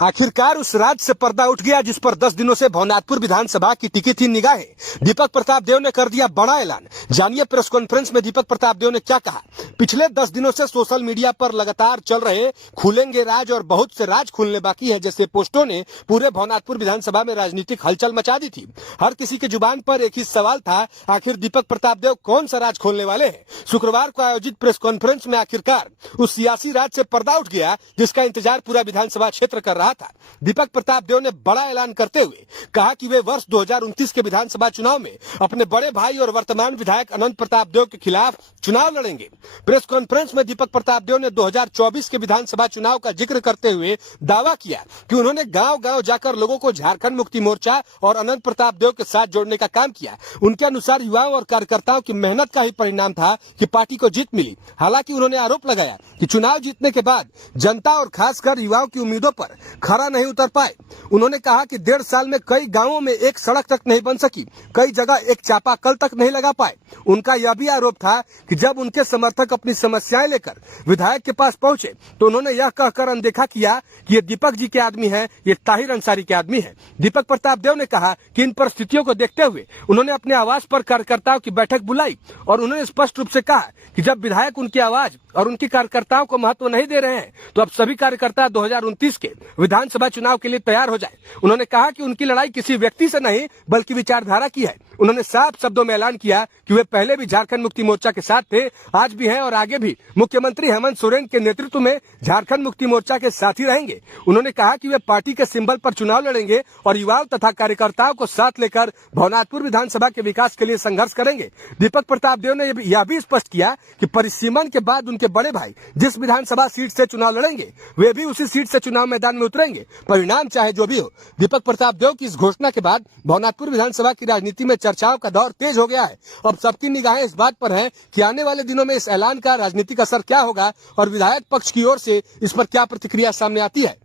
आखिरकार उस राज से पर्दा उठ गया जिस पर 10 दिनों से भवनाथपुर विधानसभा की टिकी थी निगाहें। दीपक प्रताप देव ने कर दिया बड़ा ऐलान। जानिए प्रेस कॉन्फ्रेंस में दीपक प्रताप देव ने क्या कहा। पिछले 10 दिनों से सोशल मीडिया पर लगातार चल रहे खुलेंगे राज और बहुत से राज खुलने बाकी है जैसे पोस्टों ने पूरे भवनाथपुर विधानसभा में राजनीतिक हलचल मचा दी थी। हर किसी की जुबान पर एक ही सवाल था, आखिर दीपक प्रताप देव कौन सा राज खोलने वाले हैं। शुक्रवार को आयोजित प्रेस कॉन्फ्रेंस में आखिरकार उस सियासी राज से पर्दा उठ गया जिसका इंतजार पूरा विधानसभा क्षेत्र कर रहा था। दीपक प्रताप देव ने बड़ा ऐलान करते हुए कहा कि वे वर्ष 2029 के विधानसभा चुनाव में अपने बड़े भाई और वर्तमान विधायक अनंत प्रताप देव के खिलाफ चुनाव लड़ेंगे। प्रेस कॉन्फ्रेंस में दीपक प्रताप देव ने 2024 के विधानसभा चुनाव का जिक्र करते हुए दावा किया कि उन्होंने गांव-गांव जाकर लोगों को झारखंड मुक्ति मोर्चा और अनंत प्रताप देव के साथ जोड़ने का काम किया। उनके अनुसार युवाओं और कार्यकर्ताओं की मेहनत का ही परिणाम था कि पार्टी को जीत मिली। हालांकि उन्होंने आरोप लगाया कि चुनाव जीतने के बाद जनता और खासकर युवाओं की उम्मीदों पर खरा नहीं उतर पाए। उन्होंने कहा कि 1.5 साल में कई गांवों में एक सड़क तक नहीं बन सकी, कई जगह एक चापाकल तक नहीं लगा पाए। उनका यह भी आरोप था कि जब उनके समर्थक अपनी समस्याएं लेकर विधायक के पास पहुंचे तो उन्होंने यह कहकर अनदेखा किया कि ये दीपक जी के आदमी हैं, ये ताहिर अंसारी के आदमी हैं। दीपक प्रताप देव ने कहा कि इन परिस्थितियों को देखते हुए उन्होंने अपने आवास पर कार्यकर्ताओं की बैठक बुलाई और उन्होंने स्पष्ट रूप से कहा कि जब विधायक उनकी आवाज और उनकी कार्यकर्ताओं को महत्व नहीं दे रहे हैं तो अब सभी कार्यकर्ता 2029 के विधानसभा चुनाव के लिए तैयार हो जाए। उन्होंने कहा कि उनकी लड़ाई किसी व्यक्ति से नहीं बल्कि विचारधारा की है। उन्होंने साफ शब्दों में ऐलान किया कि वे पहले भी झारखंड मुक्ति मोर्चा के साथ थे, आज भी हैं और आगे भी मुख्यमंत्री हेमंत सोरेन के नेतृत्व में झारखंड मुक्ति मोर्चा के साथ ही रहेंगे। उन्होंने कहा कि वे पार्टी के सिंबल पर चुनाव लड़ेंगे और युवाओं तथा कार्यकर्ताओं को साथ लेकर भवनाथपुर विधानसभा के विकास के लिए संघर्ष करेंगे। दीपक प्रताप देव ने यह भी स्पष्ट किया कि परिसीमन के बाद उनके बड़े भाई जिस विधानसभा सीट से चुनाव लड़ेंगे वे भी उसी सीट से चुनाव मैदान में उतरेंगे, परिणाम चाहे जो भी हो। दीपक प्रताप देव की इस घोषणा के बाद भवनाथपुर विधानसभा की राजनीति में चर्चाओं का दौर तेज हो गया है। अब सबकी निगाहें इस बात पर हैं कि आने वाले दिनों में इस ऐलान का राजनीतिक असर क्या होगा और विधायक पक्ष की ओर से इस पर क्या प्रतिक्रिया सामने आती है।